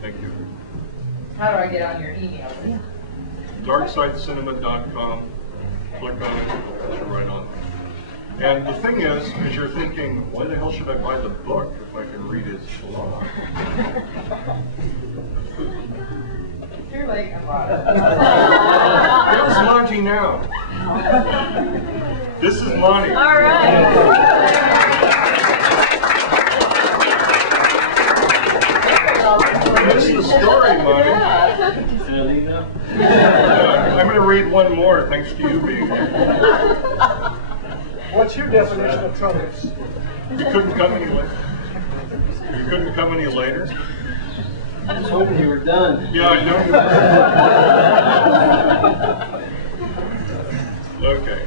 Thank you. How do I get on your email? Darksidecinema.com. Click on it, it'll put you right on. And the thing is you're thinking, why the hell should I buy the book if I can read his blog? You're like, I bought it. Here's Monty now. This is Monty. All right. That's the story, Monty. I'm going to read one more, thanks to you being here. What's your definition of troubles? You couldn't come any later. You couldn't come any later. I was hoping you were done. Yeah, I know. Okay.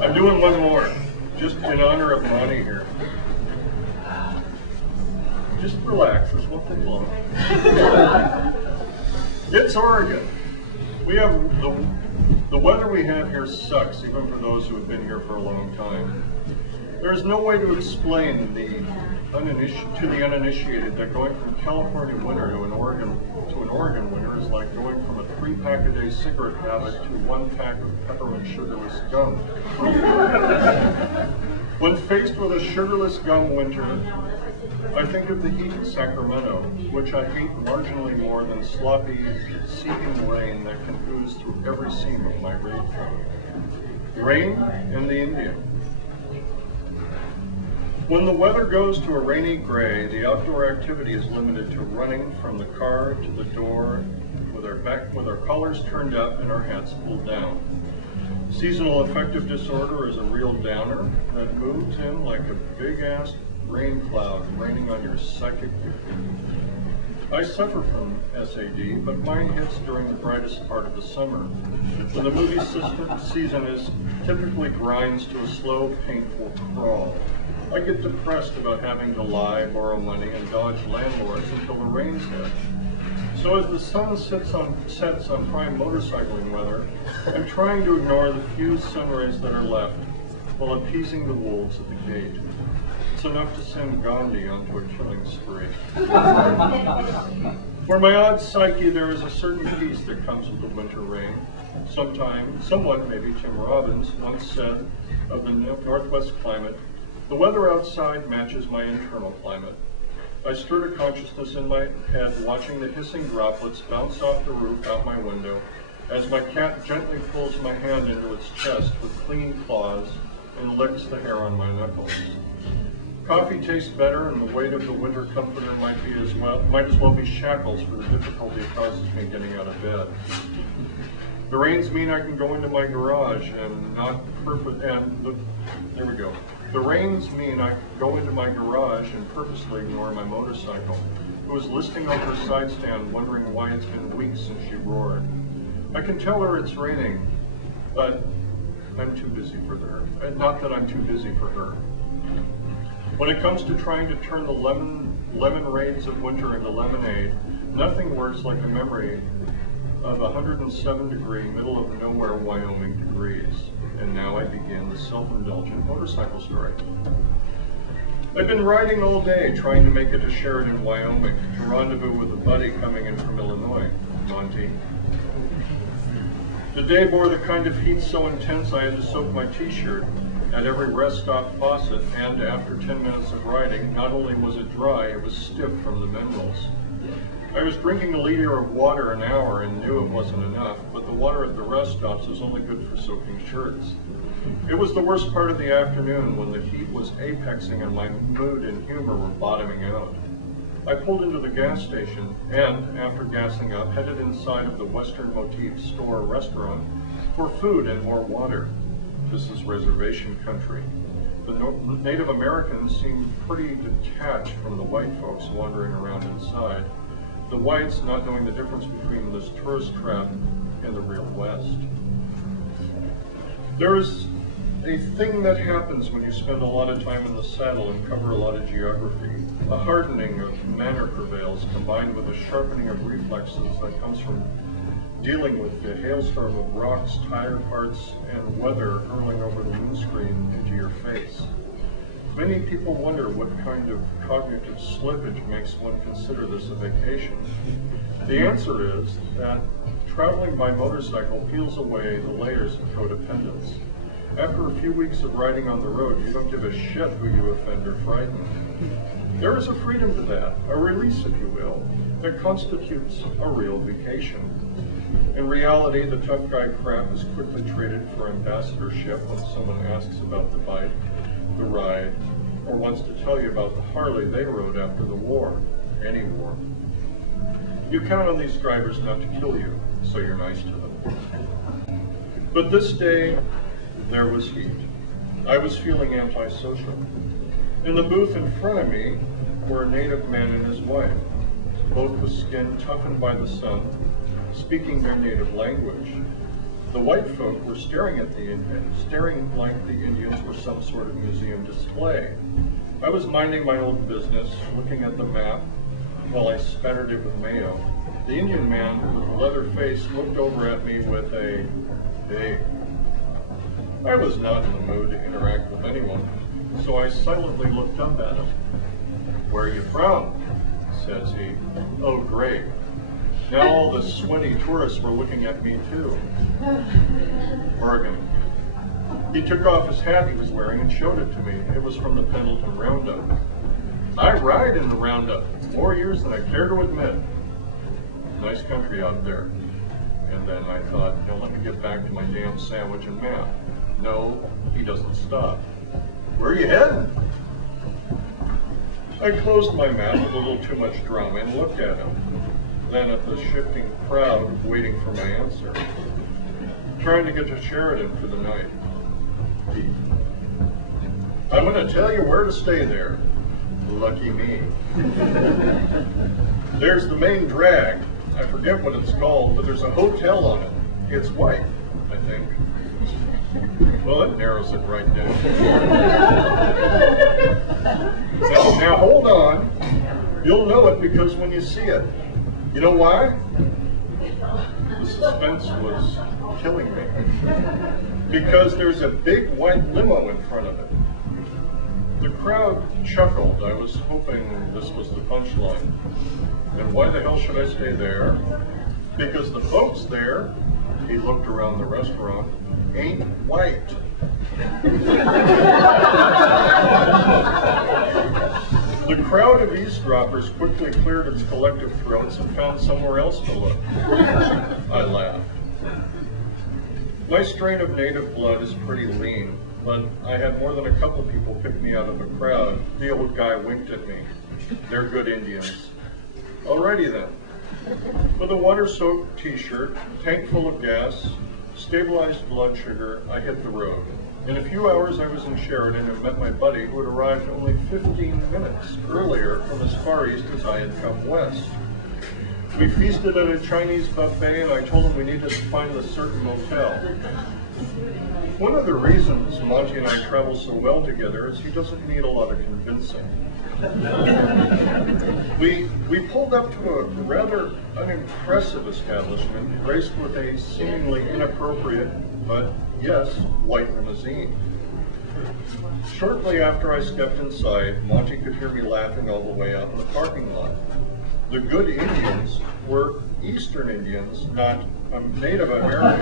I'm doing one more, just in honor of Monty here. Just relax, this won't take long. It's Oregon. We have the weather we have here sucks, even for those who have been here for a long time. There is no way to explain to the uninitiated that going from California winter to an Oregon winter is like going from a 3-pack-a-day cigarette habit to 1 pack of peppermint sugarless gum. When faced with a sugarless gum winter, I think of the heat in Sacramento, which I hate marginally more than sloppy, seeping rain that can ooze through every seam of my raincoat. Rain and the Indian. When the weather goes to a rainy gray, the outdoor activity is limited to running from the car to the door with our collars turned up and our hats pulled down. Seasonal affective disorder is a real downer that moves in like a big-ass rain cloud raining on your psychic. I suffer from SAD, but mine hits during the brightest part of the summer, when the movie season typically grinds to a slow, painful crawl. I get depressed about having to lie, borrow money, and dodge landlords until the rains hit. So as the sun sets on prime motorcycling weather, I'm trying to ignore the few sun rays that are left while appeasing the wolves at the gate. It's enough to send Gandhi onto a killing spree. For my odd psyche, there is a certain peace that comes with the winter rain. Somewhat maybe Tim Robbins once said of the Northwest climate, the weather outside matches my internal climate. I stirred a consciousness in my head, watching the hissing droplets bounce off the roof out my window as my cat gently pulls my hand into its chest with clinging claws and licks the hair on my knuckles. Coffee tastes better, and the weight of the winter comforter might as well be shackles for the difficulty it causes me getting out of bed. The rains mean I can go into my garage and there we go. The rains mean I go into my garage and purposely ignore my motorcycle, who is listing on her side stand wondering why it's been weeks since she roared. I can tell her it's raining, but I'm too busy for her. Not that I'm too busy for her. When it comes to trying to turn the lemon raids of winter into lemonade, nothing works like a memory of 107-degree middle of nowhere Wyoming degrees. And now I begin the self-indulgent motorcycle story. I've been riding all day trying to make it to Sheridan, Wyoming, to rendezvous with a buddy coming in from Illinois, Monty. The day bore the kind of heat so intense I had to soak my t-shirt at every rest stop faucet, and after 10 minutes of riding, not only was it dry, it was stiff from the minerals. I was drinking a liter of water an hour and knew it wasn't enough, but the water at the rest stops is only good for soaking shirts. It was the worst part of the afternoon when the heat was apexing and my mood and humor were bottoming out. I pulled into the gas station and, after gassing up, headed inside of the Western Motif store restaurant for food and more water. This is reservation country. The Native Americans seemed pretty detached from the white folks wandering around inside. The whites not knowing the difference between this tourist trap and the real West. There is a thing that happens when you spend a lot of time in the saddle and cover a lot of geography. A hardening of manner prevails, combined with a sharpening of reflexes that comes from dealing with the hailstorm of rocks, tire parts, and weather hurling over the windscreen into your face. Many people wonder what kind of cognitive slippage makes one consider this a vacation. The answer is that traveling by motorcycle peels away the layers of codependence. After a few weeks of riding on the road, you don't give a shit who you offend or frighten. There is a freedom to that, a release, if you will, that constitutes a real vacation. In reality, the tough guy crap is quickly traded for ambassadorship when someone asks about the bike, the ride, or wants to tell you about the Harley they rode after the war, any war. You count on these drivers not to kill you, so you're nice to them. But this day, there was heat. I was feeling antisocial. In the booth in front of me were a native man and his wife, both with skin toughened by the sun, speaking their native language. The white folk were staring at the Indians, staring like the Indians were some sort of museum display. I was minding my own business, looking at the map, while I spattered it with mayo. The Indian man with the leather face looked over at me with a, "Hey." I was not in the mood to interact with anyone, so I silently looked up at him. "Where are you from?" says he. "Oh, great." Now all the sweaty tourists were looking at me too. "Oregon." He took off his hat he was wearing and showed it to me. It was from the Pendleton Roundup. "I ride in the Roundup, more years than I care to admit." Nice country out there. And then I thought, now let me get back to my damn sandwich and map. No, he doesn't stop. "Where are you heading?" I closed my map with a little too much drama and looked at him, then at the shifting crowd waiting for my answer. "Trying to get to Sheridan for the night." "I'm going to tell you where to stay there." Lucky me. "There's the main drag. I forget what it's called, but there's a hotel on it. It's white, I think." Well, that narrows it right down. Now hold on. You'll know it because when you see it. You know why? The suspense was killing me. Because there's a big white limo in front of it. The crowd chuckled. I was hoping this was the punchline. And why the hell should I stay there? Because the folks there, he looked around the restaurant, ain't white. The crowd of eavesdroppers quickly cleared its collective throats and found somewhere else to look. I laughed. My strain of native blood is pretty lean, but I had more than a couple people pick me out of a crowd. The old guy winked at me. "They're good Indians." Alrighty then. With a water-soaked t-shirt, tank full of gas, stabilized blood sugar, I hit the road. In a few hours I was in Sheridan and met my buddy who had arrived only 15 minutes earlier from as far east as I had come west. We feasted at a Chinese buffet and I told him we needed to find a certain motel. One of the reasons Monty and I travel so well together is he doesn't need a lot of convincing. We pulled up to a rather unimpressive establishment graced with a seemingly inappropriate, but yes, white limousine. Shortly after I stepped inside, Monty could hear me laughing all the way out in the parking lot. The good Indians were Eastern Indians, not Native Americans.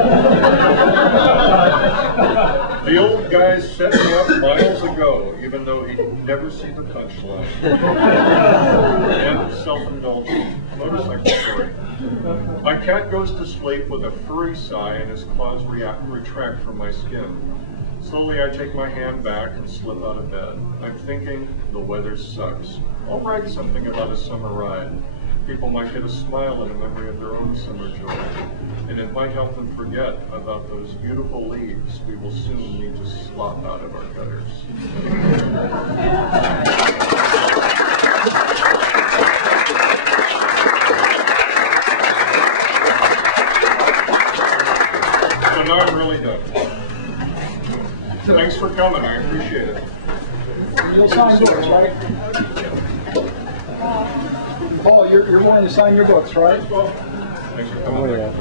The old guy set me up miles ago, even though he'd never see the punchline. And self-indulgent motorcycle story. My cat goes to sleep with a furry sigh and his claws retract from my skin. Slowly I take my hand back and slip out of bed. I'm thinking, the weather sucks. I'll write something about a summer ride. People might get a smile in a memory of their own summer joy, and it might help them forget about those beautiful leaves we will soon need to slop out of our gutters. So now I'm really done. Thanks for coming, I appreciate it. You'll sign books, right? Paul, you're wanting to sign your books, right? Thanks for coming. Oh, yeah.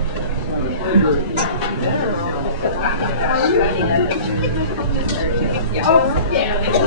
Yeah. Yeah.